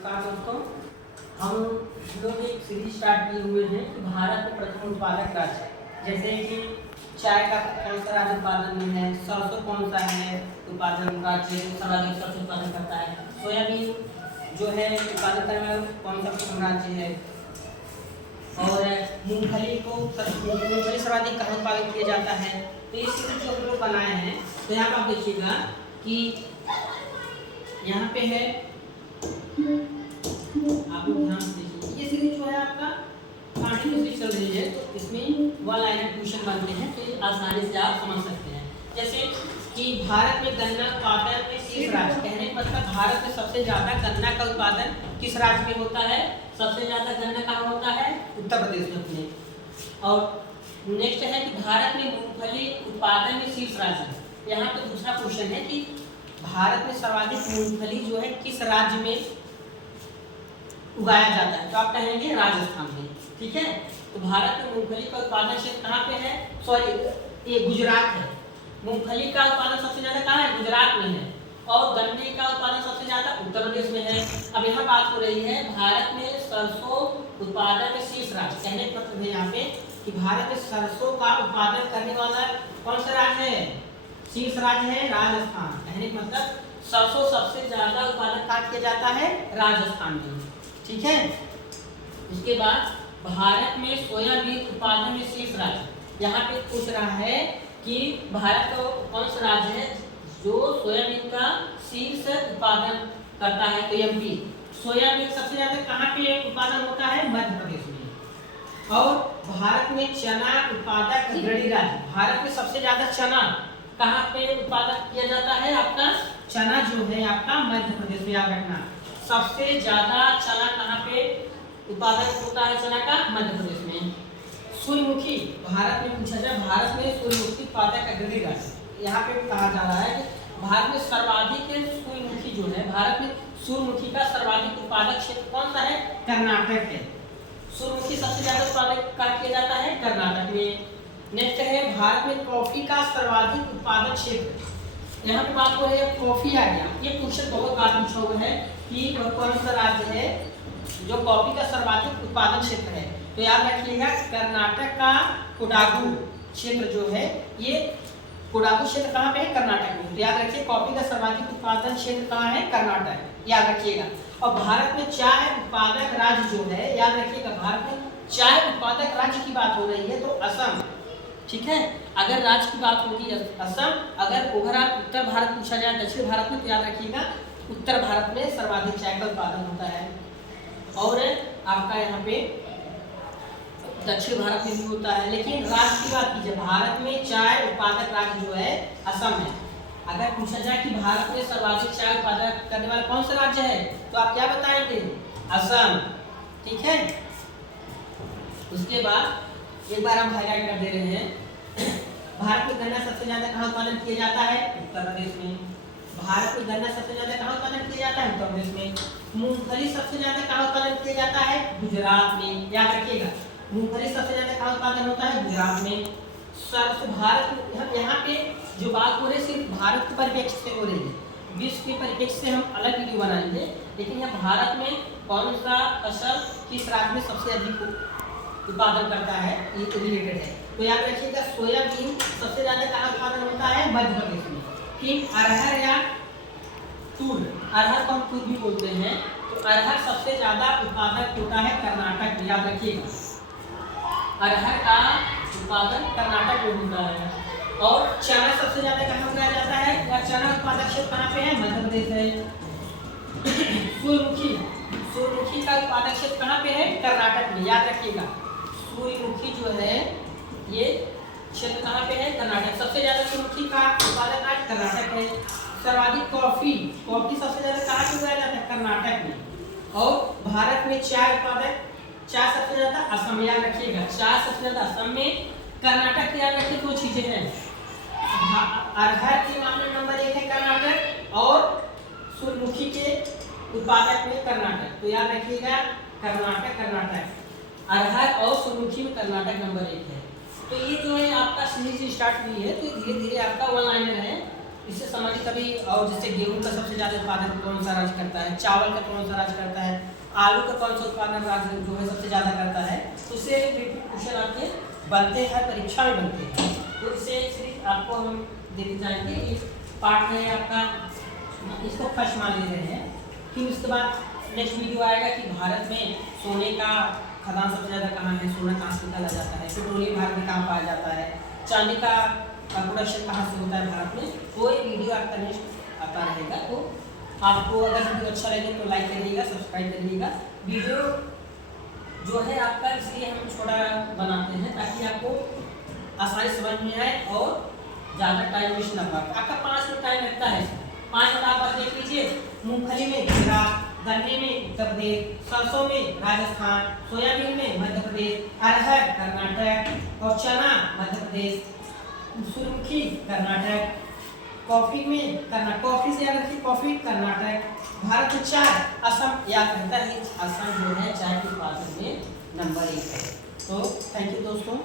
नमस्कार दोस्तों, हम लोग एक सीरीज स्टार्ट किए हुए हैं कि भारत में प्रथम उत्पादक राज्य, जैसे कि चाय का कौन सा राज्य उत्पादन में है, सरसों कौन सा है उत्पादन राज्य सर्वाधिक सरसों उत्पादन करता है, सोयाबीन जो है उत्पादन करने वाला कौन सा प्रथम राज्य है, और मूंगफली सर्वाधिक कहाँ उत्पादन किया जाता है। तो ये सीरीज जो हम लोग बनाए हैं, तो यहाँ पर आप देखिएगा कि यहाँ पे है, आप लोग ध्यान से देखिए, ये सीरीज जो है आपका कंटिन्यूअसली चल रही है, तो इसमें वन लाइनर क्वेश्चन बनते हैं, तो ये आसानी से आप समझ सकते हैं। जैसे कि भारत में गन्ना उत्पादन में शीर्ष राज्य, कहने का मतलब भारत में सबसे ज्यादा गन्ना का उत्पादन किस राज्य में होता है, सबसे ज्यादा गन्ना कहाँ होता है, उत्तर प्रदेश में अपने। और नेक्स्ट है कि भारत में मूंगफली उत्पादन में शीर्ष राज्य। यहाँ पे दूसरा क्वेश्चन है कि भारत में सर्वाधिक मूंगफली जो है किस राज्य में उगाया जाता है, तो आप कहेंगे राजस्थान में। ठीक है, तो भारत में मूंगफली का उत्पादन क्षेत्र कहाँ पे है, सॉरी ये गुजरात है। मूंगफली का उत्पादन सबसे ज्यादा कहाँ है, गुजरात में है, और गन्ने का उत्पादन सबसे ज्यादा उत्तर प्रदेश में है। अब यहाँ बात हो रही है भारत में सरसों उत्पादन में शीर्ष राज्य, कहने का मतलब है यहाँ पे कि भारत में सरसों का उत्पादन करने वाला कौन सा राज्य है, शीर्ष राज्य है राजस्थान। कहने का मतलब सरसों सबसे ज्यादा उत्पादन कहाँ किया जाता है, राजस्थान में। ठीक है, इसके बाद भारत में सोयाबीन उत्पादन में शीर्ष राज्य, यहाँ पे पूछ रहा है कि भारत का कौन सा राज्य है जो सोयाबीन का शीर्ष उत्पादन करता है, तो एमपी। सोयाबीन सबसे ज्यादा कहाँ पे उत्पादन होता है, मध्य प्रदेश में। और भारत में चना उत्पादक अग्रणी राज्य, भारत में सबसे ज्यादा चना कहाँ पे उत्पादन किया जाता है, आपका चना जो है आपका मध्य प्रदेश में, याद रखना। सबसे ज्यादा चना कहाँ पे उत्पादन होता है, चना का मध्य प्रदेश में। सूर्यमुखी भारत में पूछा जाए, भारत में सूर्यमुखी उत्पादक अग्रणी राज्य, यहाँ पे कहा जा रहा है कि भारत में सर्वाधिक सूर्यमुखी जो है, भारत में सूर्यमुखी का सर्वाधिक उत्पादक क्षेत्र कौन सा है, कर्नाटक है। सूर्यमुखी सबसे ज्यादा उत्पादक कहाँ किया जाता है, कर्नाटक में। नेक्स्ट है भारत में कॉफी का सर्वाधिक उत्पादक क्षेत्र, यहाँ पे बात हो रही है कॉफी आ गया। ये क्वेश्चन बहुत बार पूछा हुआ है कि कौन सा राज्य है जो कॉफी का सर्वाधिक उत्पादन क्षेत्र है, तो याद रखिएगा कर्नाटक का कोडागु क्षेत्र जो है, ये कोडागु क्षेत्र कहाँ पे है, कर्नाटक में। तो याद रखिए कॉफी का सर्वाधिक उत्पादन क्षेत्र कहाँ है, कर्नाटक, याद रखिएगा। और भारत में चाय उत्पादक राज्य जो है, याद रखिएगा भारत में चाय उत्पादक राज्य की बात हो रही है तो असम। ठीक है, अगर राज्य की बात होगी असम, अगर ओवरऑल उत्तर भारत पूछा जाए दक्षिण भारत में, तो याद रखिएगा उत्तर भारत में सर्वाधिक चाय का उत्पादन होता है। और आपका यहाँ पे दक्षिण भारत में भी होता है, लेकिन राज्य की बात कीजिए, भारत में चाय उत्पादक राज्य जो है असम है। अगर पूछा जाए कि भारत में सर्वाधिक चाय उत्पादन करने वाला कौन सा राज्य है, तो आप क्या बताएंगे, असम। ठीक है, उसके बाद एक बार हम हाईलाइट कर दे रहे हैं, भारत में गन्ना सबसे ज्यादा कहाँ उत्पादन किया जाता है, उत्तर प्रदेश में। भारत में गन्ना सबसे ज्यादा कहाँ उत्पादन किया जाता है, उत्तर प्रदेश में। मूंगफली सबसे ज्यादा कहाँ उत्पादन किया जाता है, गुजरात में, याद रखिएगा मूंगफली सबसे ज्यादा कहाँ उत्पादन होता है, गुजरात में। भारत हम यहाँ पे जो बात हो रही है सिर्फ भारत के परिप्रेक्ष्य से हो रही है, विश्व के परिप्रेक्ष्य से हम अलग वीडियो बनाएंगे, लेकिन यहाँ भारत में कौन सा फसल किस राज्य में सबसे अधिक उत्पादन करता है, ये तो रिलेटेड है। तो याद रखिएगा सोयाबीन सबसे ज्यादा कहाँ उत्पादन होता है, मध्य प्रदेश में। फिर अरहर या तूर, अरहर को हम तूर भी बोलते हैं, तो अरहर सबसे ज्यादा उत्पादक होता है कर्नाटक में, याद रखिएगा अरहर का उत्पादन कर्नाटक में होता है। और चना सबसे ज्यादा कहाँ उगाया जाता है, या चना उत्पादक क्षेत्र कहाँ पे है, मध्य प्रदेश है। सूर्यमुखी का उत्पादक क्षेत्र कहाँ पे है, कर्नाटक में, याद रखिएगा सूर्यमुखी जो है ये क्षेत्र कहाँ पे है, कर्नाटक। सबसे ज्यादा सूर्यमुखी का उत्पादन राज्य कर्नाटक है। सर्वाधिक कॉफी सबसे ज्यादा कहाँ पे उगाया जाता है, कर्नाटक में। और भारत में चाय उत्पादक, चाय सबसे ज्यादा असम, याद रखिएगा चाय सबसे ज्यादा असम में। कर्नाटक याद रखिए दो चीजें हैं, अरहर के मामले में नंबर 1 है कर्नाटक, और सूर्यमुखी के उत्पादक में कर्नाटक। तो याद रखिएगा कर्नाटक अरहर और सूर्यमुखी में कर्नाटक नंबर 1 है। तो ये जो है आपका सीरीज स्टार्ट हुई है, तो धीरे धीरे आपका वन लाइनर है, इससे समझिए कभी। और जैसे गेहूं का सबसे ज्यादा उत्पादन कौन सा राज्य करता है, चावल का कौन सा राज्य करता है, आलू का कौन सा उत्पादन राज्य जो है सबसे ज़्यादा करता है, तो उससे रिलेटेड क्वेश्चन आपके बनते हैं, परीक्षा में बनते हैं। तो इससे सिर्फ आपको हम देखते जाएंगे। ये पार्ट है आपका, इसको फर्स्ट मान ले रहे हैं। फिर उसके बाद नेक्स्ट वीडियो आएगा कि भारत में सोने का खदान सबसे ज़्यादा कहाँ है, सोना कहाँ से निकाला जाता है, पेट्रोलियम भारत में कहाँ पाया जाता है, चांदी का प्रोडक्शन कहाँ से होता है भारत में। वो ये वीडियो आपका नेक्स्ट आता रहेगा। तो आपको अगर वीडियो अच्छा लगे तो लाइक करिएगा, सब्सक्राइब करिएगा। वीडियो जो है आपका इसलिए हम छोटा बनाते हैं ताकि आपको आसानी समझ में आए और ज़्यादा टाइम वेस्ट ना पाए। आपका 5 मिनट टाइम लगता है, 5 मिनट आप देख लीजिए। मूंगफली में गुजरात, गन्ने में उत्तर प्रदेश, सरसों में राजस्थान, सोयाबीन में मध्य प्रदेश, अरहर कर्नाटक और चना मध्य प्रदेश, सूरजमुखी कर्नाटक, कॉफी में कर्नाटक, कॉफी से याद रखिए कॉफी कर्नाटक, भारत में चाय असम याद रहता है। असम जो है चाय के उत्पादन में नंबर 1 है। तो थैंक यू दोस्तों।